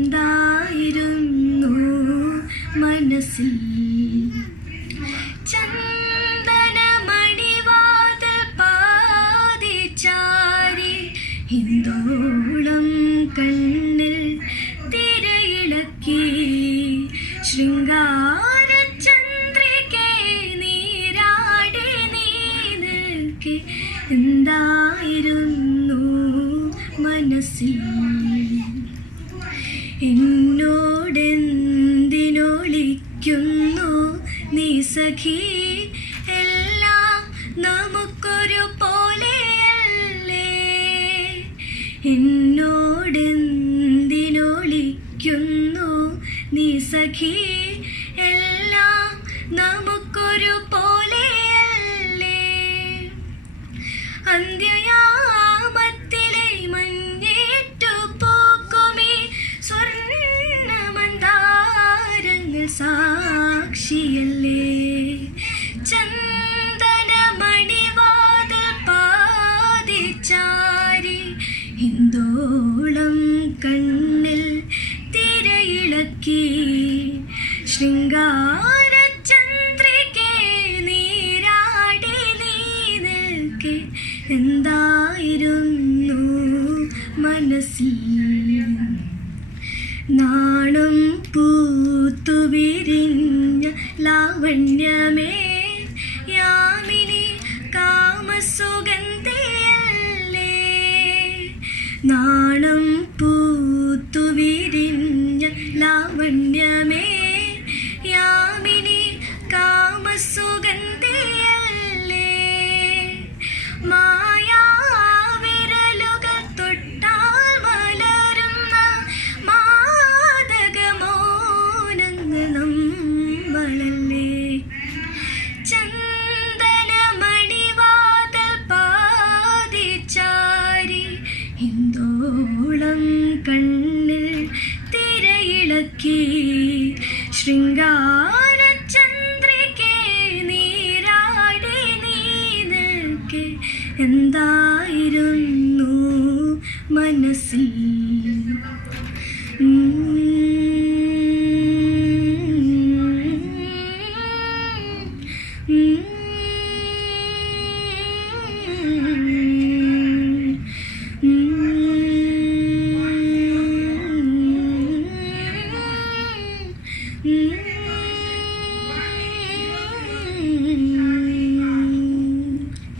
എന്തായിരുന്നു മനസ്സിൽ ചന്ദനമണിവാതിൽ പാതിച്ചാരി ഹിന്ദോളം കണ്ണിൽ തിരയിളക്കി ശൃംഗാരചന്ദ്രികെ നീരാടി നീ നിൽക്കെ എന്തായിരുന്നു മനസ്സിൽ എന്നോടെന്തിനൊളിക്കുന്നു നീ സഖി എല്ലാം നമുക്കൊരു പോലെയല്ലേ എന്നോടെന്തിനൊളിക്കുന്നു നീ സഖി എല്ലാം നമുക്കൊരു പോലെയല്ലേ അന്ത്യയാമത്തിലെ മഞ്ഞേറ്റു പൂക്കുമീ സ്വർണ്ണമന്ദാരങ്ങൾ സാക്ഷിയല്ലേ ചന്ദനമണിവാതിൽ പാതിച്ചാരി ഹിന്ദോളം കണ്ണിൽ തിരയിളക്കി ശൃംഗാരചന്ദ്രികെ നീരാടി നീ നിൽക്കെ എന്തായിരുന്നു മനസ്സിൽ നാണം പൂത്തുവിരിഞ്ഞ ലാവണ്യമേ യാമിനി കാമസുഗന്ധിയല്ലേ നാണം പൂത്തുവിരിഞ്ഞ ലാവണ്യമേ യാമിനി കാമസുഗന്ധിയല്ലേ മായാവിരലുകൾ തൊട്ടാൽ മലരുന്ന മാദകമൗനങ്ങൾ നമ്മളല്ലേ ചന്ദനമണിവാതിൽ പാതിച്ചാരി ഹിന്ദോളം കണ്ണിൽ തിരയിളക്കി ശൃംഗാരചന്ദ്രികെ നീരാടി നീ നിൽക്കെ എന്തായിരുന്നു മനസ്സിൽ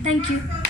Thank you.